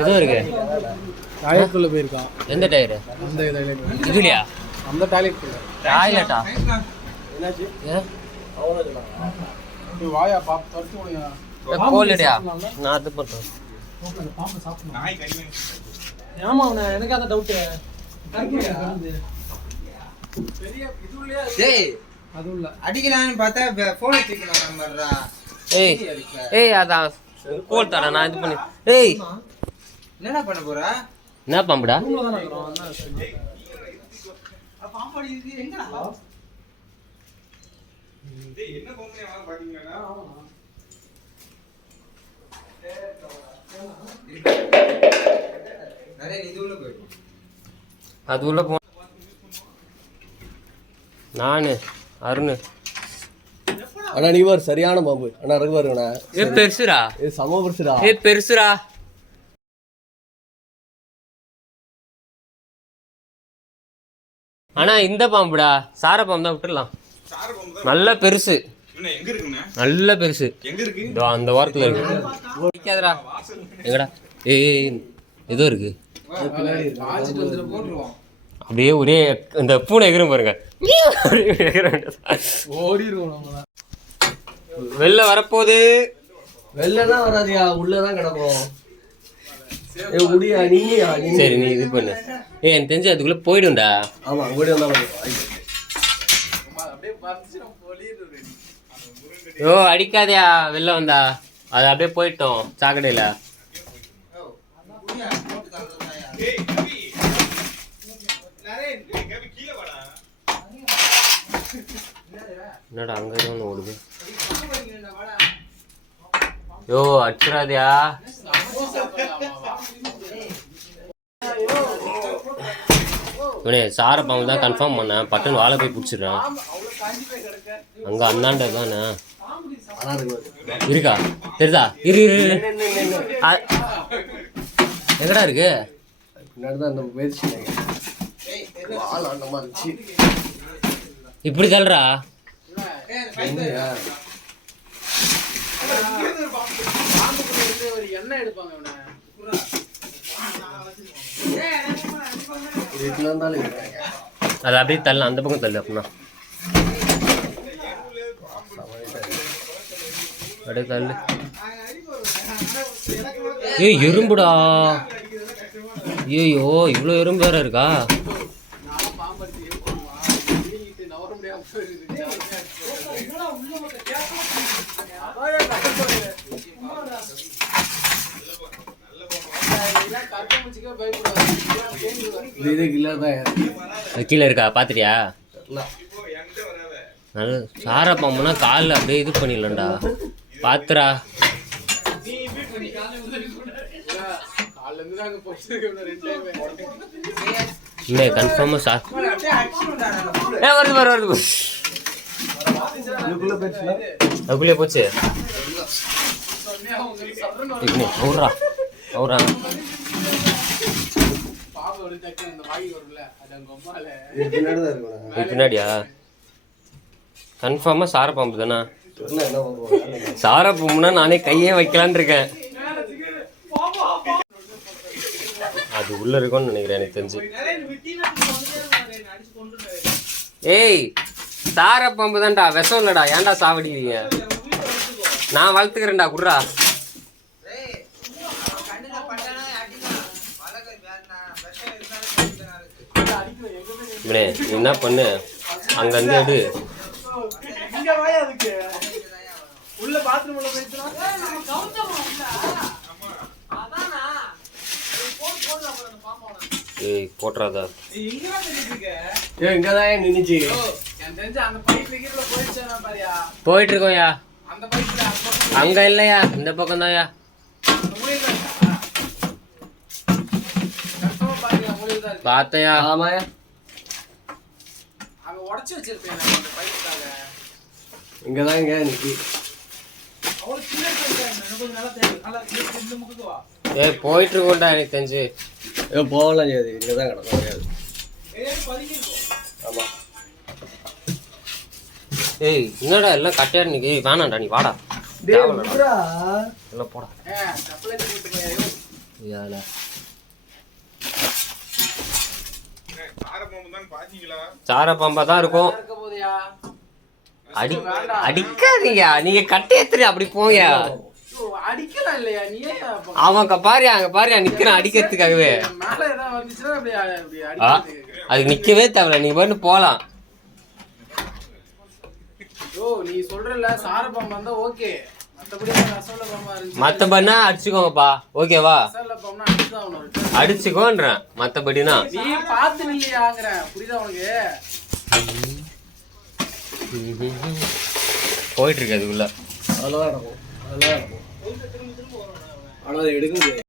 ஏதோ இருக்கு டாய்லெட்குள்ள போயிருக்கான். எந்த டயரு? அந்த இதுலையா? அந்த டாய்லெட்குள்ள. டாய்லெட்டா? என்னாச்சு? ஏன் வாயா பாப்பு தடுத்து போடுங்க. கோல்டா? நான் அது பண்றேன். ஆமா எனக்கு அந்த டவுட். அது உள்ள அடிக்கலாம்னு பார்த்தா போன் வச்சுக்கலாம் நம்மறா. ஏய் அதான் கோல் தர நான் இது பண்ணி. ஏய் என்னடா பண்ண போற? என்ன பாம்புடா? ரூம்ல தான் இருக்கோம். பாம்பு அடிக்குது எங்கடா? டேய் என்ன பொம்மையா பாத்தீங்கனா? அரே இது உள்ள போய். அது உள்ள போ. நானு அருண். அண்ணா நீ பாரு சரியான பாம்பு. அண்ணா இருக்கு பாருங்கண்ணா. ஏ பெருசுடா. ஏ சம பெருசுடா. ஏ பெருசுடா. அண்ணா இந்த பாம்புடா. சார பாம்பு தான் விட்டுடலாம். நல்ல பெருசு. எங்க இருக்குண்ணா? நல்ல பெருசு. எங்க இருக்கு? இதோ அந்த வாரத்துல இருக்கு. நிக்காதடா. எங்கடா? ஏய் ஏதோ இருக்கு. ஆச்சிட்டு வந்து போடுறோம். அப்படியே ஒரே இந்த பூனை எகிரும் பாருங்க. ஓடிடுவோம் நம்மள. வெளில வரப்போகுது. வெளிலதான் வராதியா, உள்ளதான் கிடக்கும். ஏ முடியா நீயா? சரி நீ இது பண்ணு. ஏய் எனக்கு தெரிஞ்சு அதுக்குள்ள போயிடும்டா. ஆமா அங்கோடி வந்தா அப்படியே பறந்துச்சு நம்ம போலிடுறது. யோ அடிக்காதயா வெளில வந்தா. அது அப்படியே போயிட்டோம் சாக்கடையில. என்னடா அங்க ஒன்று ஓடுது. யோ அடிச்சிடாதியா. இவனே சார பாம்பு தான் கன்ஃபார்ம் பண்ணேன். பட்டன் வாழை போய் பிடிச்சிடுறேன். அங்க அந்தாண்ட தானே இருக்கா? தெரியுதா? இரு இரு எங்கடா இருக்கு? பின்னாடிதான் அந்த முயற்சி ஆளாண்டமா இருந்துச்சு. இப்படி தள்ளுறா. எண்ணெய் எடுப்பாங்க அது அப்படியே தள்ளு. அந்த பக்கம் தள்ளு. அப்படின்னா அப்படியே தள்ளு. ஏய் எறும்புடா. ஐயோ இவ்வளோ எறும்பு வேற இருக்கா? கீழே இருக்கா? பாத்துட்டியா? நல்ல சார பாம்புனா காலில் அப்படியே இது பண்ணிடலாம்டா. பாத்துரா. இல்லை கன்ஃபார்மா சார். வருது வருது வருது. அதுக்குள்ளே போச்சு. அவுரா அவுரா. பின்னாடியா? கன்ஃபார்மா சார பாம்பு தானே. சார பாம்புனா நானே கையே வைக்கலான் இருக்கேன். அது உள்ள இருக்கும்னு நினைக்கிறேன் எனக்கு தெரிஞ்சு. ஏய் சார பாம்பு தான்டா, விஷம் இல்லடா. ஏன்டா சாவடிக்கிறீங்க? நான் வளர்த்துக்கிறேன்டா. குட்ரா. இவனே என்ன பண்ணு, அங்கேருந்து எடு. ஏய் போட்டுறாதா. இங்கதான் நின்னுச்சு. போயிட்டு இருக்கோம்யா. அங்க இல்லையா, இந்த பக்கம் தான்யா. பாத்தையா? ஆமாயா. இங்கதான் இங்க நிக்கி. ஏய் போயிட்டு இருக்கோம்டா எனக்கு தெரிஞ்சு. போகலாம் செய்யாது. இங்கதான் கிடக்கும். ஆமா. ஏய் என்னடா எல்லாம் கட்டையா நிக்கி. வேணாம்டா நீ வாடா. டேய் விட்றா. உள்ள போடா சப்ளைக்கு போட்டு போய் இதால சாரப்பாம்பு தான் பாத்தீங்களா? சார பாம்பா தான் இருக்கும். இருக்க போதியா அடிக்காதீங்க, நீங்க கட்டி ஏத்துறீ அப்படி போங்க. அடிக்கலாம் இல்லையா நீ அவன் பாரியா அங்க பாரியா நிக்கிறான் அடிக்கிறதுக்காகவே. மேல ஏதாவது வந்துச்சுன்னா அப்படி அடிக்கிறதுக்கு. அது நிக்கவே தேவையில்ல, நீங்க பாட்டு போலாம். நீ சொல்றல சார பாம்பா இருந்தா ஓகே, மத்தபடி ரசோல பாம்பா இருந்துச்சு மத்தபடினா அடிச்சுக்கோங்கப்பா, ஓகேவா? ரசோல பாம்பா அடிச்சுதான் அவனோட அடிச்சுக்கோன்றேன், மத்தபடினா நீ பாத்து நில்லையாங்கற, புரியுதா உனக்கு? போயிட்டு இருக்கு அதுக்குள்ள. அதெல்லாம் நடக்கும், அதெல்லாம் நடக்கும். ஆனா அதை எடுக்க முடியாது.